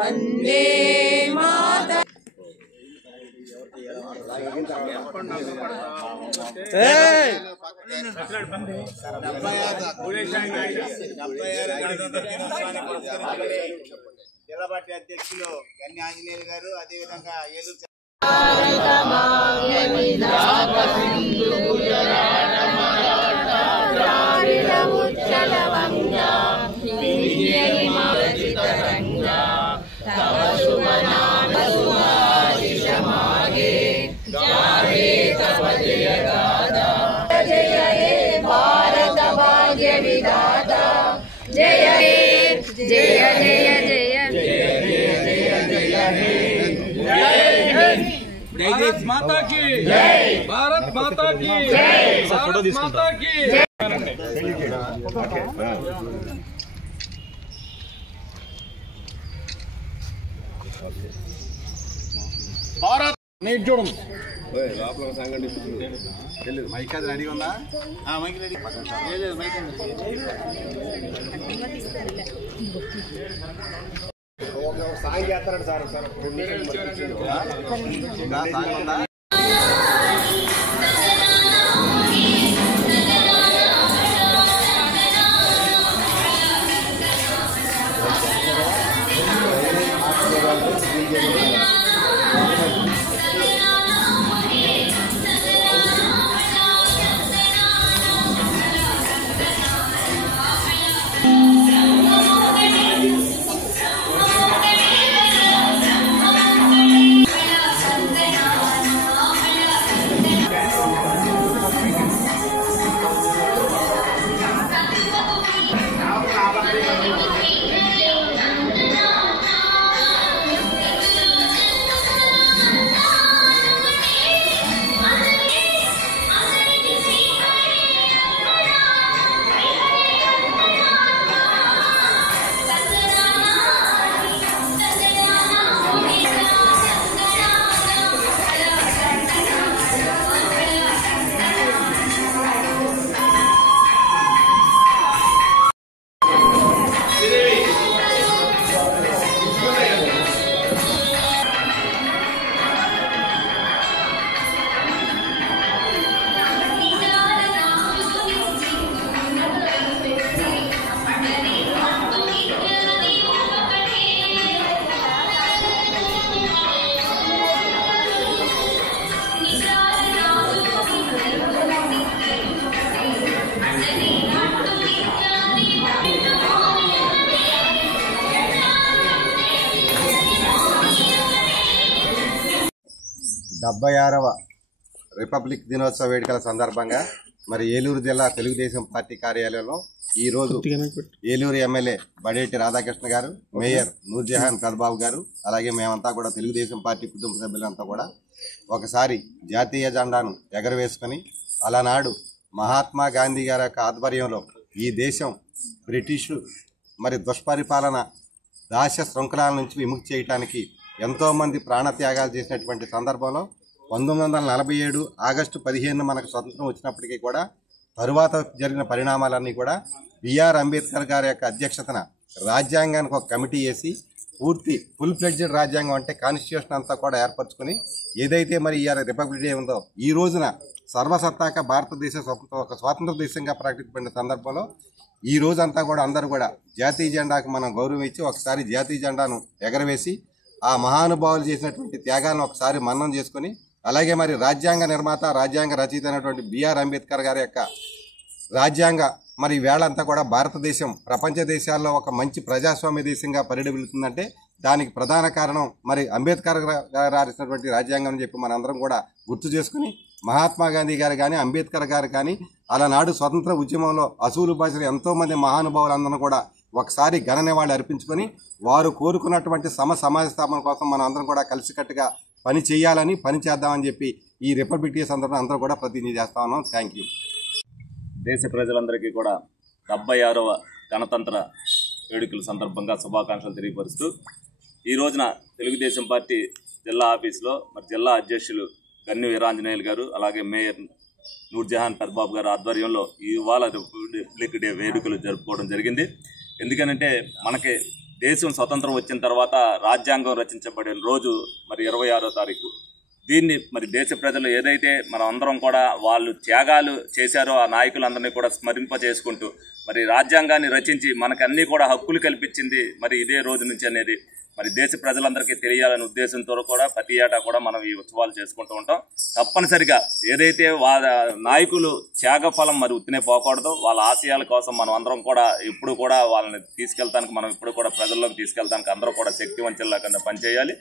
वंदे मातरम। జిల్లా పార్టీ అధ్యక్షులు కన్య ఆంజనేయులు గారు అదే విధంగా ఏలూరు भारत भाग्य विधाता जय हे जय जय जय भारत माता की जय, भारत माता की जय, भारत माता की भारत नहीं जोड़ మైక్ అది రెడీ ఉందా? మైక్ రెడీ మైక్ సాయం చేస్తారంట సార్ సాయం ఉందా? రిపబ్లిక్ దినోత్సవ వేడుకల సందర్భంగా మరి ఏలూరు జిల్లా తెలుగుదేశం పార్టీ కార్యాలయంలో ఈ రోజు ఏలూరు ఎమ్మెల్యే బడేటి రాధాకృష్ణ గారు, మేయర్ నూర్జహాన్ పెదబాబు గారు, అలాగే మేమంతా కూడా తెలుగుదేశం పార్టీ కుటుంబ సభ్యులంతా కూడా ఒకసారి జాతీయ జెండాను ఎగరవేసుకొని అలనాడు మహాత్మా గాంధీ గారి యొక్క ఆధ్వర్యంలో ఈ దేశం బ్రిటిషు మరి దుష్పరిపాలన దాస్య శృంఖలాల నుంచి విముక్తి చేయడానికి ఎంతోమంది ప్రాణత్యాగాలు చేసినటువంటి సందర్భంలో 1947 ఆగస్టు 15 మనకు స్వతంత్రం వచ్చినప్పటికీ కూడా తరువాత జరిగిన పరిణామాలన్నీ కూడా బిఆర్ అంబేద్కర్ గారి యొక్క అధ్యక్షతన రాజ్యాంగానికి ఒక కమిటీ వేసి పూర్తి ఫుల్ ఫ్లెడ్జెడ్ రాజ్యాంగం అంటే కాన్స్టిట్యూషన్ అంతా కూడా ఏర్పరచుకొని ఏదైతే మరి ఈ రిపబ్లిక్ డే ఉందో ఈ రోజున సర్వసత్తాక భారతదేశ ఒక స్వాతంత్ర దేశంగా ప్రకటించబడిన సందర్భంలో ఈ రోజంతా కూడా అందరూ కూడా జాతీయ జెండాకు మనం గౌరవం ఇచ్చి ఒకసారి జాతీయ జెండాను ఎగరవేసి ఆ మహానుభావులు చేసినటువంటి త్యాగాలను ఒకసారి మన్నం చేసుకొని అలాగే మరి రాజ్యాంగ నిర్మాత రాజ్యాంగ రచయిత అయినటువంటి బిఆర్ అంబేద్కర్ గారి యొక్క రాజ్యాంగ మరి వేళంతా కూడా భారతదేశం ప్రపంచ దేశాల్లో ఒక మంచి ప్రజాస్వామ్య దేశంగా పరిడవిల్లుతుందంటే దానికి ప్రధాన కారణం మరి అంబేద్కర్ గారు రాసినటువంటి రాజ్యాంగం అని చెప్పి మనందరం కూడా గుర్తు చేసుకుని మహాత్మా గాంధీ గారు కానీ అంబేద్కర్ గారు కానీ అలనాడు స్వతంత్ర ఉద్యమంలో అసూలు భాషలు ఎంతోమంది మహానుభావులందరూ కూడా ఒకసారి ఘన నివాళి అర్పించుకొని వారు కోరుకున్నటువంటి సమాజ స్థాపన కోసం మనం అందరం కూడా కలిసికట్టుగా పని చేయాలని పని చేద్దామని చెప్పి ఈ రిపబ్లిక్ డే సందర్భంగా అందరూ కూడా ప్రతినిధి చేస్తా ఉన్నాం. Thank you. దేశ ప్రజలందరికీ కూడా 76వ గణతంత్ర వేడుకల సందర్భంగా శుభాకాంక్షలు తెలియపరుస్తూ ఈ రోజున తెలుగుదేశం పార్టీ జిల్లా ఆఫీసులో మరి జిల్లా అధ్యక్షులు గన్ను వీరాంజనేయులు గారు అలాగే మేయర్ నూర్జహాన్ పెదబాబు గారు ఆధ్వర్యంలో ఇవాళ రిపబ్లిక్ డే వేడుకలు జరుపుకోవడం జరిగింది. ఎందుకనంటే మనకి దేశం స్వతంత్రం వచ్చిన తర్వాత రాజ్యాంగం రచించబడిన రోజు మరి 26వ తారీఖు. దీన్ని మరి దేశ ప్రజలు ఏదైతే మనం అందరం కూడా వాళ్ళు త్యాగాలు చేశారో ఆ నాయకులందరినీ కూడా స్మరింపజేసుకుంటూ మరి రాజ్యాంగాన్ని రచించి మనకన్నీ కూడా హక్కులు కల్పించింది మరి ఇదే రోజు నుంచి అనేది మరి దేశ ప్రజలందరికీ తెలియాలనే ఉద్దేశంతో కూడా ప్రతి ఏటా కూడా మనం ఈ ఉత్సవాలు చేసుకుంటూ ఉంటాం. తప్పనిసరిగా ఏదైతే నాయకులు త్యాగఫలం మరి ఉత్తినే పోకూడదు, వాళ్ళ ఆశయాల కోసం మనం అందరం కూడా ఎప్పుడు కూడా వాళ్ళని తీసుకెళ్తానికి మనం ఇప్పుడు కూడా ప్రజల్లోకి తీసుకెళ్తానికి అందరూ కూడా శక్తివంతుల్లా కింద పనిచేయాలి.